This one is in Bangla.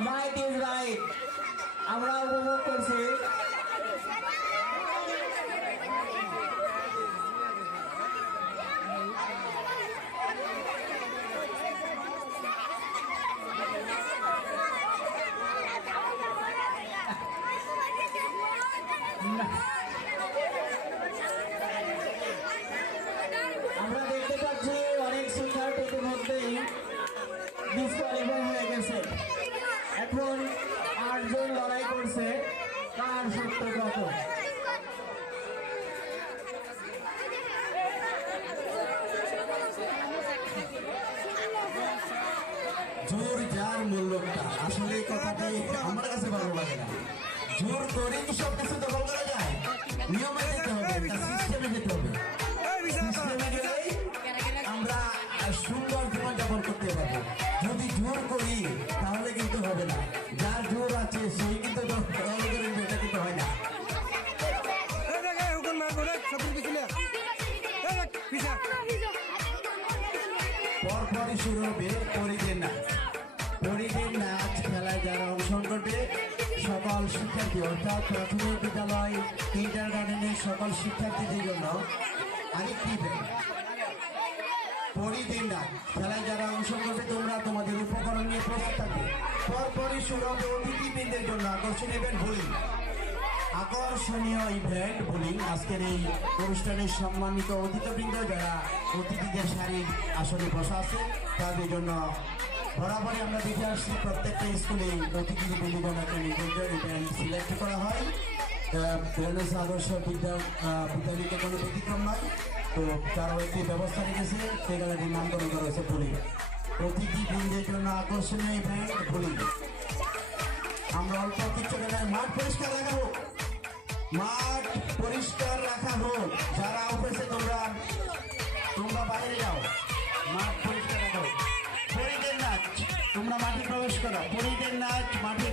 রাইট ইজ রাইট, আমরা উপভোগ করছি। আমরা দেখতে পাচ্ছি অনেক শিক্ষার্থী ইতিমধ্যেই ডিসকোয়ালিফাই হয়ে গেছে। এখন আটজন লড়াই করছে, কার সত্য কত জোর যার মূল্যটা, আসলে আমার কাছে ভালো লাগে না। জোর করে সব কিছু নিয়মে যেতে হবে সিস্টেমে যেতে হবে। আমরা সুন্দর জীবন যাপন করতে পারব। যদি জোর করি, তাহলে কিন্তু হবে না। যার জোর আছে সেই কিন্তু এটা হয় না। পরপরই শুরু হবে পরিদের নাচ। পরিদের নাচ খেলায় যারা অংশগ্রহণ করবে সকল শিক্ষার্থী অর্থাৎ প্রাথমিক বিদ্যালয় ইন্টার গার্ডেনের সকল শিক্ষার্থীদের জন্য আরেকটি event। পরিদের নাচ খেলায় যারা অংশগ্রহণ করবে তোমরা তোমাদের উপকরণ নিয়ে প্রস্তুত থাকবে। পরপরই হবে অতিথিবৃন্দের জন্য আকর্ষণীয় ইভেন্ট বোলিং আকর্ষণীয় ইভেন্ট বোলিং আজকের এই অনুষ্ঠানের সম্মানিত অতিথিবৃন্দ যারা অতিথিদের সারির আসনে বসা আছে তাদের জন্য বরাবরই আমরা দেখে আসছি প্রত্যেকটা স্কুলে অতিথিবৃন্দের জন্য একটা নির্দিষ্ট ইভেন্ট সিলেক্ট করা হয়। আদর্শ বিদ্যা আহ, তো তারা একটি ব্যবস্থা রেখেছে সেই গাড়িটির নামকরণ করা হয়েছে পুলি প্রতিটি বৃন্দের জন্য আকর্ষণীয় ব্র্যান্ড পুলি আমরা অল্প কিছু মাঠ পরিষ্কার রাখা হোক। মাঠ পরিষ্কার রাখা হোক। যারা অফিসে তোমরা তোমরা বাইরে যাও। মাঠ পরিষ্কার রাখো পরিদের নাচ, তোমরা মাঠে প্রবেশ করো। পরিদের নাচ, মাঠে